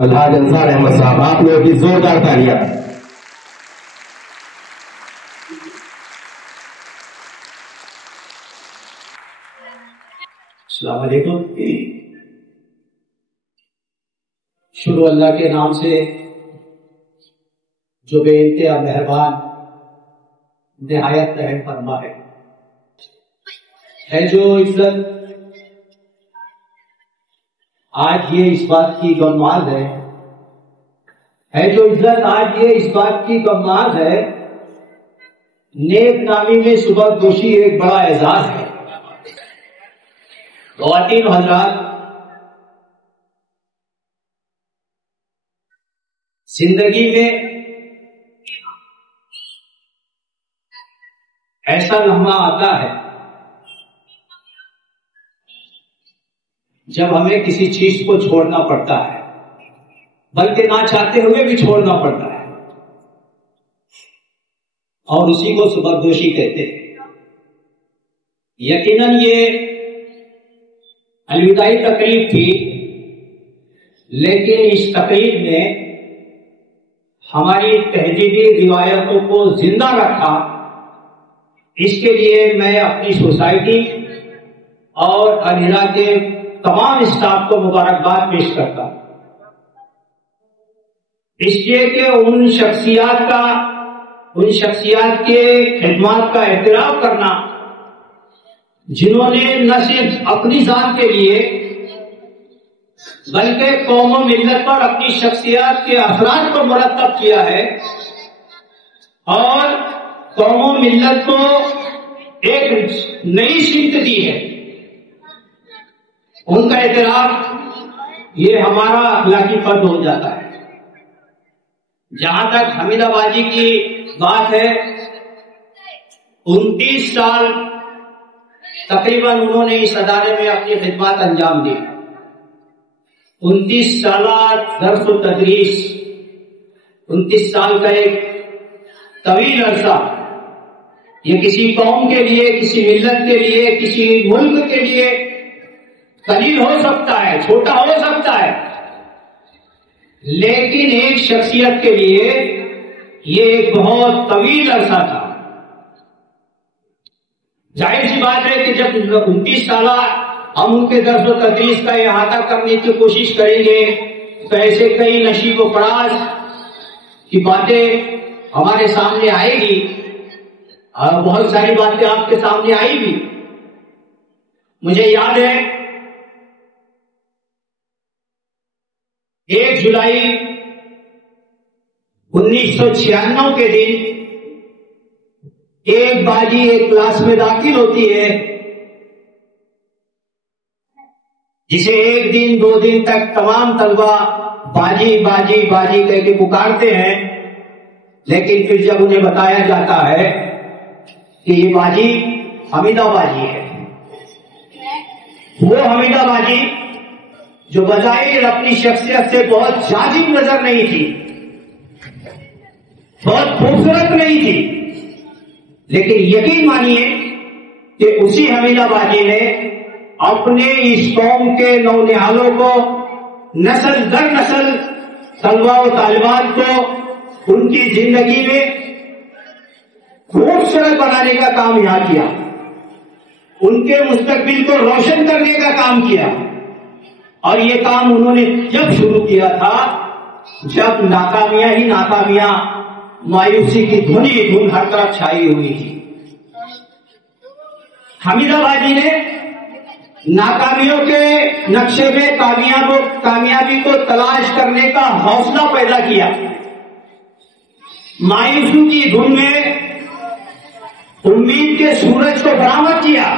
الحاج انصار احمد صاحب، آپ لوگوں کی زوردار تالیاں۔ السلام علیکم۔ شروع اللہ کے نام سے جو بے انتہا مہربان نہایت رحم فرما ہے جو عزت آج یہ اس بات کی غماز ہے جو عزت آج یہ اس بات کی غماز ہے، نیک نامی میں صبح دوشی ایک بڑا اعزاز ہے۔ خواتین و حضرات، زندگی میں ایسا لمحہ آتا ہے جب ہمیں کسی چیز کو چھوڑنا پڑتا ہے، بلکہ نہ چاہتے ہوئے بھی چھوڑنا پڑتا ہے، اور اسی کو سبکدوشی کہتے ہیں۔ یقیناً یہ الوداعی تقریب تھی، لیکن اس تقریب میں ہماری تہذیبی روایتوں کو زندہ رکھا۔ اس کے لیے میں اپنی سوسائٹی اور الہرا کے تمام اسٹاف کو مبارکباد پیش کرتا ہوں، اس لیے کہ ان شخصیات کے خدمات کا احترام کرنا جنہوں نے نہ صرف اپنی ذات کے لیے بلکہ قوم و ملت پر اپنی شخصیات کے اثرات کو مرتب کیا ہے اور قوم و ملت کو ایک نئی سمت دی ہے، ان کا اعتراف یہ ہمارا اخلاقی فرض ہو جاتا ہے۔ جہاں تک حمید آبادی کی بات ہے، 29 سال تقریباً انہوں نے اس ادارے میں اپنی خدمات انجام دی۔ 29 سالہ درس و تدریس، 29 سال کا ایک طویل عرصہ، یہ کسی قوم کے لیے، کسی ملت کے لیے، کسی ملک کے لیے قلیل ہو سکتا ہے، چھوٹا ہو سکتا ہے، لیکن ایک شخصیت کے لیے یہ ایک بہت طویل عرصہ تھا۔ ظاہر سی بات ہے کہ جب 29 سالہ ہم ان کے درس و تدریس کا احاطہ کرنے کی کوشش کریں گے تو ایسے کئی نشیب و فراز کی باتیں ہمارے سامنے آئے گی، اور بہت ساری باتیں آپ کے سامنے آئی بھی۔ مجھے یاد ہے 1 جولائی 1996 کے دن ایک باجی ایک کلاس میں داخل ہوتی ہے جسے 1 دن 2 دن تک تمام طلبہ باجی باجی باجی کہہ کے پکارتے ہیں، لیکن پھر جب انہیں بتایا جاتا ہے کہ یہ باجی حمیدہ باجی ہے، وہ حمیدہ باجی جو بظاہر اپنی شخصیت سے بہت جاذب نظر نہیں تھی، بہت خوبصورت نہیں تھی، لیکن یقین مانیے کہ اسی حمیدہ باجی نے اپنے اس قوم کے نونہالوں کو، نسل در نسل طلبہ و طالبات کو ان کی زندگی میں خوبصورت بنانے کا کام یہاں کیا، ان کے مستقبل کو روشن کرنے کا کام کیا۔ اور یہ کام انہوں نے جب شروع کیا تھا جب ناکامیاں ہی ناکامیاں، مایوسی کی دھن ہر طرف چھائی ہوئی تھی۔ حمیدہ باجی نے ناکامیوں کے نقشے میں کامیابی کو تلاش کرنے کا حوصلہ پیدا کیا، مایوسی کی دھن میں امید کے سورج کو برآمد کیا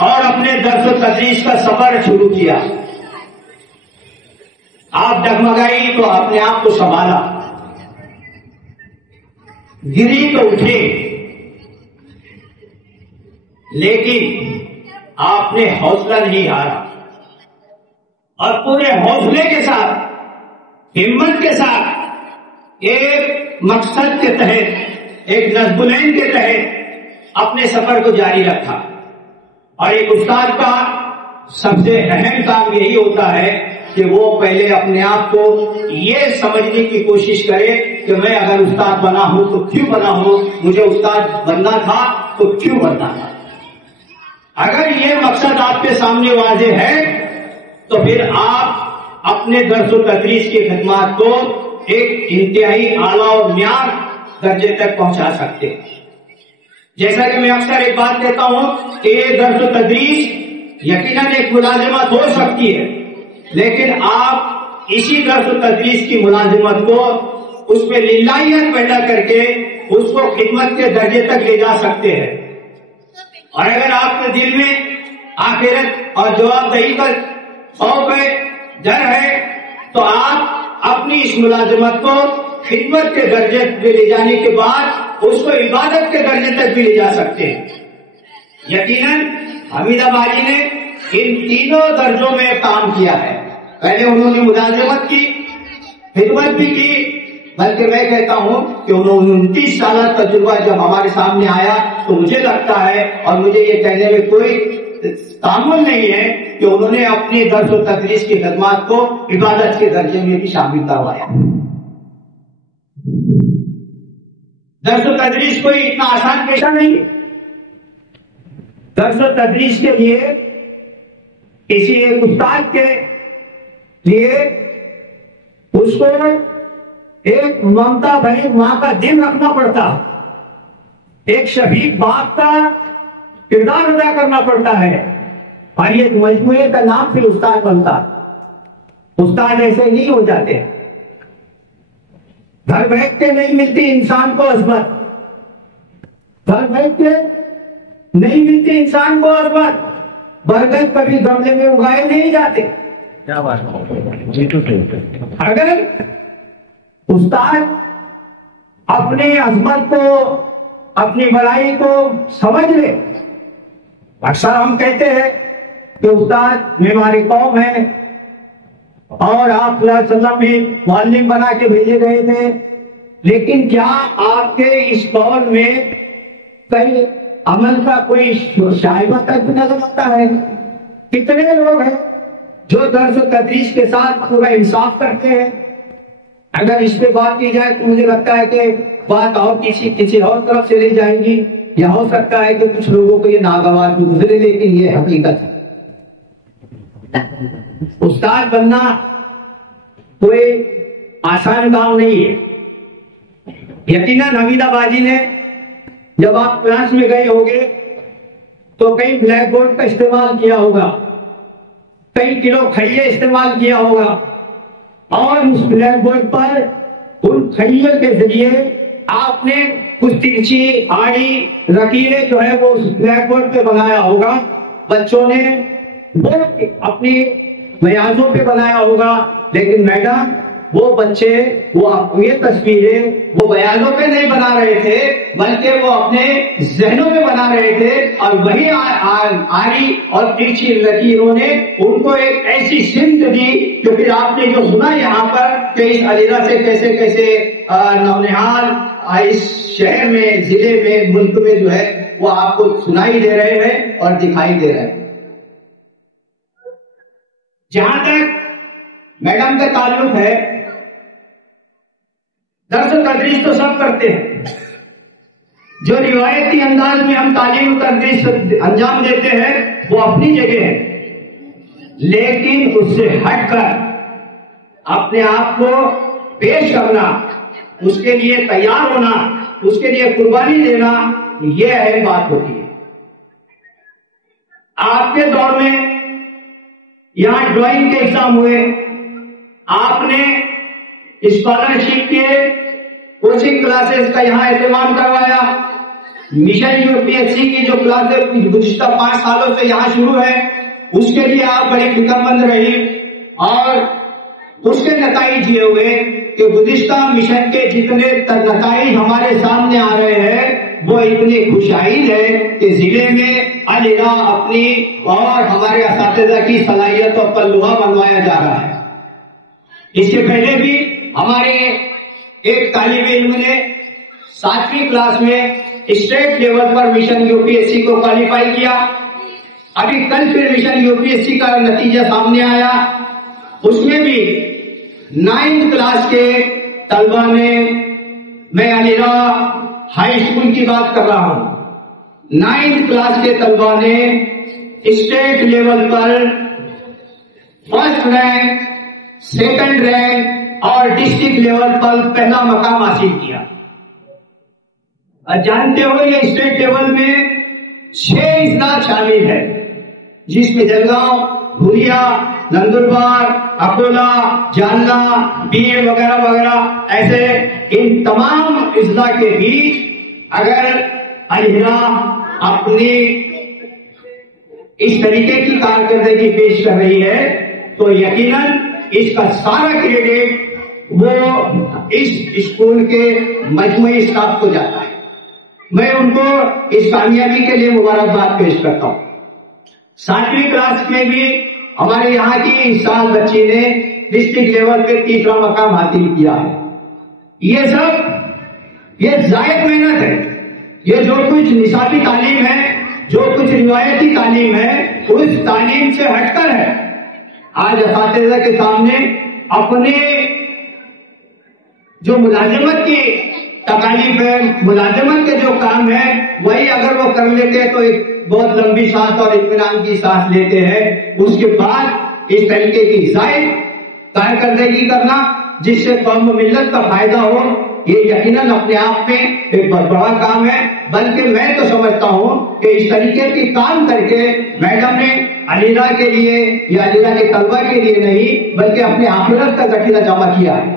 اور اپنے درس و تدریس کا سفر شروع کیا۔ آپ ڈگمگائی تو اپنے آپ کو سنبھالا، گری تو اٹھے، لیکن آپ نے حوصلہ نہیں ہارا اور پورے حوصلے کے ساتھ، ہمت کے ساتھ، ایک مقصد کے تحت، ایک نظم العین کے تحت اپنے سفر کو جاری رکھا. اور ایک استاد کا سب سے اہم کام یہی ہوتا ہے کہ وہ پہلے اپنے آپ کو یہ سمجھنے کی کوشش کرے کہ میں اگر استاد بنا ہوں تو کیوں بنا ہوں, مجھے استاد بننا تھا تو کیوں بننا تھا. اگر یہ مقصد آپ کے سامنے واضح ہے تو پھر آپ اپنے درس و تدریس کی خدمات کو ایک انتہائی اعلیٰ اور معیار درجے تک پہنچا سکتے ہیں. جیسا کہ میں اکثر ایک بات کہتا ہوں کہ یہ درس و تدریس یقیناً ایک ملازمت ہو سکتی ہے, لیکن آپ اسی درس و تدریس کی ملازمت کو اس میں للہیت پیدا کر کے اس کو خدمت کے درجے تک لے جا سکتے ہیں. اور اگر آپ کے دل میں آخرت اور جواب دہی کا خوف ہے, ڈر ہے, تو آپ اپنی اس ملازمت کو خدمت کے درجے پہ لے جانے کے بعد اس کو عبادت کے درجے تک بھی لے جا سکتے ہیں. یقیناً حمیدہ باری نے ان تینوں درجوں میں کام کیا ہے. پہلے انہوں نے ملازمت کی, خدمت بھی کی, بلکہ میں کہتا ہوں کہ انہوں نے 29 سالہ تجربہ جب ہمارے سامنے آیا تو مجھے لگتا ہے, اور مجھے یہ کہنے میں کوئی تعمل نہیں ہے, کہ انہوں نے اپنی درس و تدریس کی خدمات کو عبادت کے درجے میں بھی شامل کروایا. درس و تدریس کوئی اتنا آسان پیشہ نہیں. درس و تدریس کے لیے کسی ایک استاد کے لیے اس کو ایک ممتا بھری ماں کا دل رکھنا پڑتا, ایک شفیق باپ کا کردار ادا کرنا پڑتا ہے, اور یہ مجموعے کا نام پھر استاد بنتا. استاد ایسے نہیں ہو جاتے. گھر بیٹھ کے نہیں ملتی انسان کو عظمت, گھر بیٹھ کے نہیں ملتی انسان کو عظمت. برگد کبھی گملے میں اگائے نہیں جاتے. کیا بات ہے. اگر استاد اپنی عظمت کو, اپنی بڑائی کو سمجھ لے, اکثر ہم کہتے ہیں کہ استاد معمار قوم ہے اور آپ صلی اللہ علیہ وسلم بھی معلم بنا کے بھیجے گئے تھے, لیکن کیا آپ کے اس قول میں کئی عمل کا کوئی شائبہ تک بھی نظر آتا ہے؟ کتنے لوگ ہیں جو درس و تدریس کے ساتھ پورا انصاف کرتے ہیں؟ اگر اس پہ بات کی جائے تو مجھے لگتا ہے کہ بات اور کسی اور طرف سے لے جائے گی, یا ہو سکتا ہے کہ کچھ لوگوں کو یہ ناگوار بھی گزرے, لیکن یہ حقیقت ہے. استاد بننا کوئی آسان کام نہیں ہے. یقیناً حمیدہ باجی نے جب آپ کلاس میں گئے ہوگے تو کئی بلیک بورڈ کا استعمال کیا ہوگا, کئی کلو کھئیے استعمال کیا ہوگا, اور اس بلیک بورڈ پر ان کھئیے کے ذریعے آپ نے کچھ ترچھی آڑی رکیلیں جو ہے وہ اس بلیک بورڈ پہ بنایا ہوگا. بچوں نے وہ اپنی بیانوں پہ بنایا ہوگا, لیکن میڈم وہ بچے وہ یہ تصویریں وہ بیانوں پہ نہیں بنا رہے تھے, بلکہ وہ اپنے ذہنوں میں بنا رہے تھے, اور وہی آری اور ترچھی لکیروں نے ان کو ایک ایسی سمت دی کہ پھر آپ نے جو سنا یہاں پر کہ اس علیحدہ سے کیسے کیسے نونہال اس شہر میں, ضلع میں, ملک میں جو ہے وہ آپ کو سنائی دے رہے ہیں اور دکھائی دے رہے ہیں. جہاں تک میڈم کا تعلق ہے, درس و تدریس تو سب کرتے ہیں, جو روایتی انداز میں ہم تعلیم و تدریس انجام دیتے ہیں وہ اپنی جگہ ہے, لیکن اس سے ہٹ کر اپنے آپ کو پیش کرنا, اس کے لیے تیار ہونا, اس کے لیے قربانی دینا, یہ اہم بات ہوتی ہے. آپ کے دور میں یہاں ڈرائنگ کے ایگزام ہوئے, آپ نے اسکالرشپ کے کوچنگ کلاسز کا یہاں اہتمام کروایا. مشن UPSC کی جو کلاسیں گزشتہ 5 سالوں سے یہاں شروع ہے, اس کے لیے آپ بڑی فکر مند رہی, اور اس کے نتائج یہ ہوئے کہ گزشتہ مشن کے جتنے نتائج ہمارے سامنے آ رہے ہیں وہ اتنے خوشائند ہے کہ ضلع میں علیحدہ اپنی اور ہمارے اساتذہ کی صلاحیتوں پر لوہا منوایا جا رہا ہے. اس سے پہلے بھی ہمارے ایک طالب علم نے 7ویں کلاس میں اسٹیٹ لیول پر مشن UPSC کو کوالیفائی کیا. ابھی کل پھر مشن UPSC کا نتیجہ سامنے آیا. اس میں بھی 9th کلاس کے طلبہ نے، میں علیرا ہائی اسکول کی بات کر رہا ہوں، 9th کلاس کے طلبہ نے اسٹیٹ لیول پر فرسٹ رینک، سیکنڈ رینک اور ڈسٹرکٹ لیول پر پہلا مقام حاصل کیا. جانتے ہو یہ اسٹیٹ لیول میں 6 اضلاع شامل ہے، جس میں جلگاؤں، دھولیا، نندربار، اکولا، جالنا، بیڑ وغیرہ وغیرہ. ایسے ان تمام اضلاع کے بیچ اگر علیرا اپنی اس طریقے کی کارکردگی پیش کر رہی ہے تو یقیناً اس کا سارا کریڈٹ وہ اس اسکول کے مجموعی اسٹاف کو جاتا ہے. میں ان کو اس کامیابی کے لیے مبارکباد پیش کرتا ہوں. 7ویں کلاس میں بھی ہمارے یہاں کی اس سال بچی نے ڈسٹرکٹ لیول پہ 3را مقام حاصل کیا ہے. یہ سب یہ زائد محنت ہے. یہ جو کچھ نصابی تعلیم ہے، جو کچھ روایتی تعلیم ہے، اس تعلیم سے ہٹ کر ہے. آج اساتذہ کے سامنے اپنے جو ملازمت کی تکالیف ہے، ملازمت کے جو کام ہے، وہی اگر وہ کر لیتے ہیں تو ایک بہت لمبی سانس اور اطمینان کی سانس لیتے ہیں. اس کے بعد اس طریقے کی زائد کارکردگی کرنا جس سے قوم و ملت کا فائدہ ہو، یہ یقیناً اپنے آپ میں ایک بہت بڑا کام ہے. بلکہ میں تو سمجھتا ہوں کہ اس طریقے کی کام کر کے میڈم نے علیرا کے لیے یا علیرا کے طلبہ کے لیے نہیں بلکہ اپنے آخرت کا ذخیرہ جمع کیا ہے.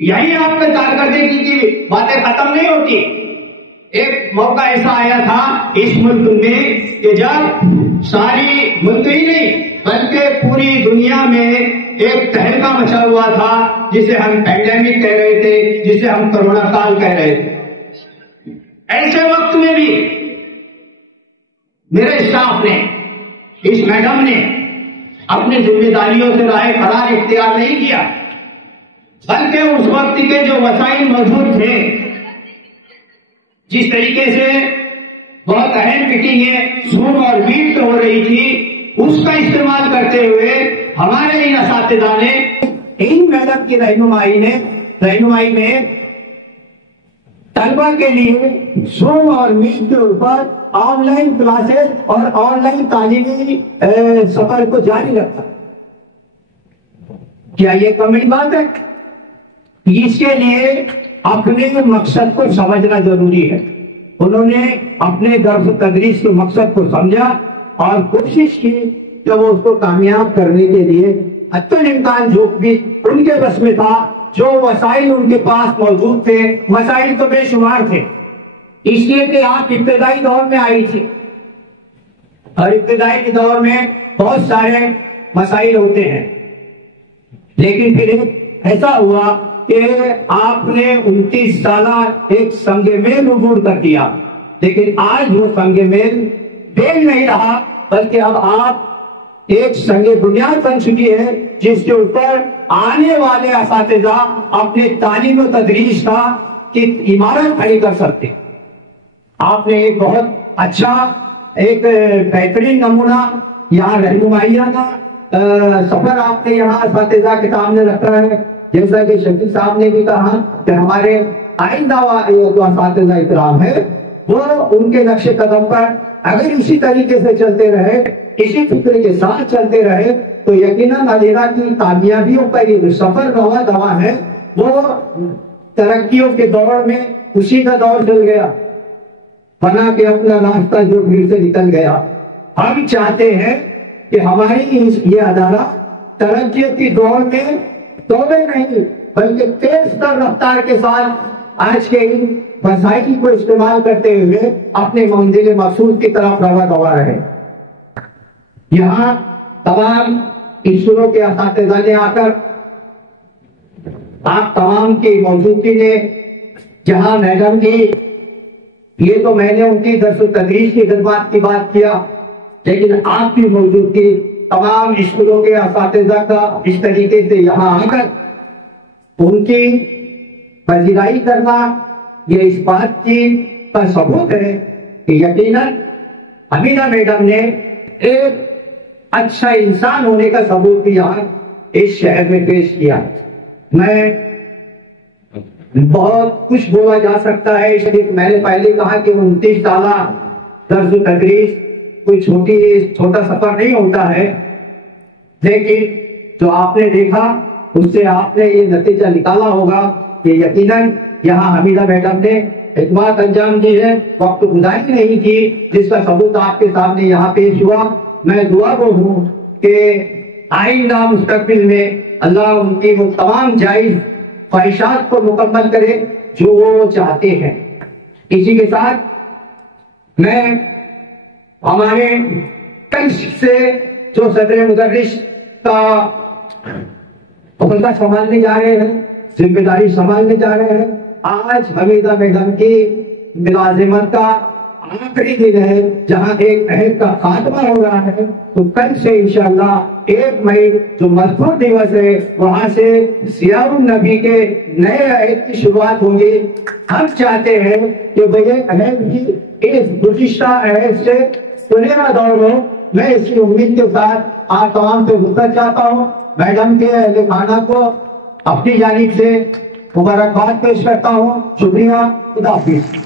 یہی آپ کے کارکردگی کی باتیں ختم نہیں ہوتی. ایک موقع ایسا آیا تھا اس ملک میں کہ جب ساری ملک ہی نہیں بلکہ پوری دنیا میں ایک تہلکہ مچا ہوا تھا جسے ہم پینڈیمک کہہ رہے تھے، جسے ہم کرونا کال کہہ رہے تھے. ایسے وقت میں بھی میرے اسٹاف نے، اس میڈم نے اپنی ذمہ داریوں سے راہ فرار اختیار نہیں کیا، بلکہ اس وقت کے جو وسائل موجود تھے، جس طریقے سے بہت اہم میٹنگیں زوم اور میٹ ہو رہی تھی، اس کا استعمال کرتے ہوئے ہمارے ان اساتذہ نے ان میڈم کی رہنمائی میں طلبہ کے لیے زوم اور میٹ کے اوپر آن لائن کلاسز اور آن لائن تعلیمی سفر کو جاری رکھا. کیا یہ کمی بات ہے؟ اس کے لیے اپنے مقصد کو سمجھنا ضروری ہے. انہوں نے اپنے درس و تدریس کے مقصد کو سمجھا اور کوشش کی کہ وہ اس کو کامیاب کرنے کے لیے حتی الامکان جو بھی ان کے بس میں تھا، جو وسائل ان کے پاس موجود تھے، وسائل تو بے شمار تھے، اس لیے کہ آپ ابتدائی دور میں آئی تھی اور ابتدائی دور میں بہت سارے مسائل ہوتے ہیں. لیکن پھر ایسا ہوا کہ آپ نے 29 سالہ ایک سنگ میل عبور کر دیا. لیکن آج وہ سنگ میل میل نہیں رہا بلکہ اب آپ ایک سنگ بنیاد بن چکی ہے جس کے اوپر آنے والے اساتذہ اپنے تعلیم و تدریس کی عمارت کھڑی کر سکتے. آپ نے ایک بہت اچھا ایک بہترین نمونہ یہاں رہنمائیانہ سفر آپ نے یہاں اساتذہ کے سامنے رکھا ہے. جیسا کہ شکیل صاحب نے بھی کہا کہ ہمارے آئندہ جو اساتذہ اکرام ہے وہ ان کے نقش قدم پر اگر اسی طریقے سے چلتے رہے، اسی فکر کے ساتھ چلتے رہے تو یقیناً علیرا کی کامیابیوں کا یہ سفر رواں دواں ہے وہ ترقیوں کے دور میں اسی کا دور چل گیا، بنا کے اپنا راستہ جو بھیڑ سے نکل گیا. ہم چاہتے ہیں کہ ہماری یہ ادارہ ترقیوں کی دور میں توڑے نہیں بلکہ تیز تر رفتار کے ساتھ آج کے ان وسائل کو استعمال کرتے ہوئے اپنے منزل مقصود کی طرف رواں دوا رہے. یہاں تمام اسکولوں کے اساتذہ نے آ کر آپ تمام کی موجودگی نے جہاں میڈم کی یہ تو میں نے ان کی درس و تدریس کی خدمات کی بات کیا، لیکن آپ کی موجودگی تمام اسکولوں کے اساتذہ کا اس طریقے سے یہاں آ کر ان کی پذیرائی کرنا یہ اس بات کی کا ثبوت ہے کہ یقیناً حمیدہ میڈم نے ایک اچھا انسان ہونے کا ثبوت بھی یہاں اس شہر میں پیش کیا. میں بہت کچھ بولا جا سکتا ہے، اس لیے میں نے پہلے کہا کہ 29 سالہ درس و تدریس کوئی چھوٹا سفر نہیں ہوتا ہے، لیکن جو آپ نے دیکھا اس سے آپ نے یہ نتیجہ نکالا ہوگا کہ یقیناً یہاں حمیدہ میڈم نے خدمات انجام دی ہے، وقت گزاری نہیں کی، جس کا ثبوت آپ کے سامنے یہاں پیش ہوا. میں دعا کو ہوں کہ آئندہ مستقبل میں اللہ ان کی وہ تمام جائز خواہشات کو مکمل کرے جو وہ چاہتے ہیں. اسی کے ساتھ میں ہمارے کل سے جو صدر مدرس کا عہدہ سنبھالنے جا رہے ہیں، ذمہ داری سنبھالنے جا رہے ہیں، آج حمیدہ میڈم کی ملازمت کا آخری دن ہے جہاں ایک عہد کا خاتمہ ہو رہا ہے. تو کل سے انشاءاللہ 1 مئی جو مذکور دیوس ہے وہاں سے سیاہ النبی کے نئے عہد کی شروعات ہوگی. ہم چاہتے ہیں کہ یہ عہد بھی اس گزشتہ عہد سے سنہرا دور ہو. میں اسی امید کے ساتھ آپ تمام سے رخصت چاہتا ہوں. میڈم کے اہل خانہ کو اپنی جانب سے مبارکباد پیش کرتا ہوں. شکریہ. خدا حافظ.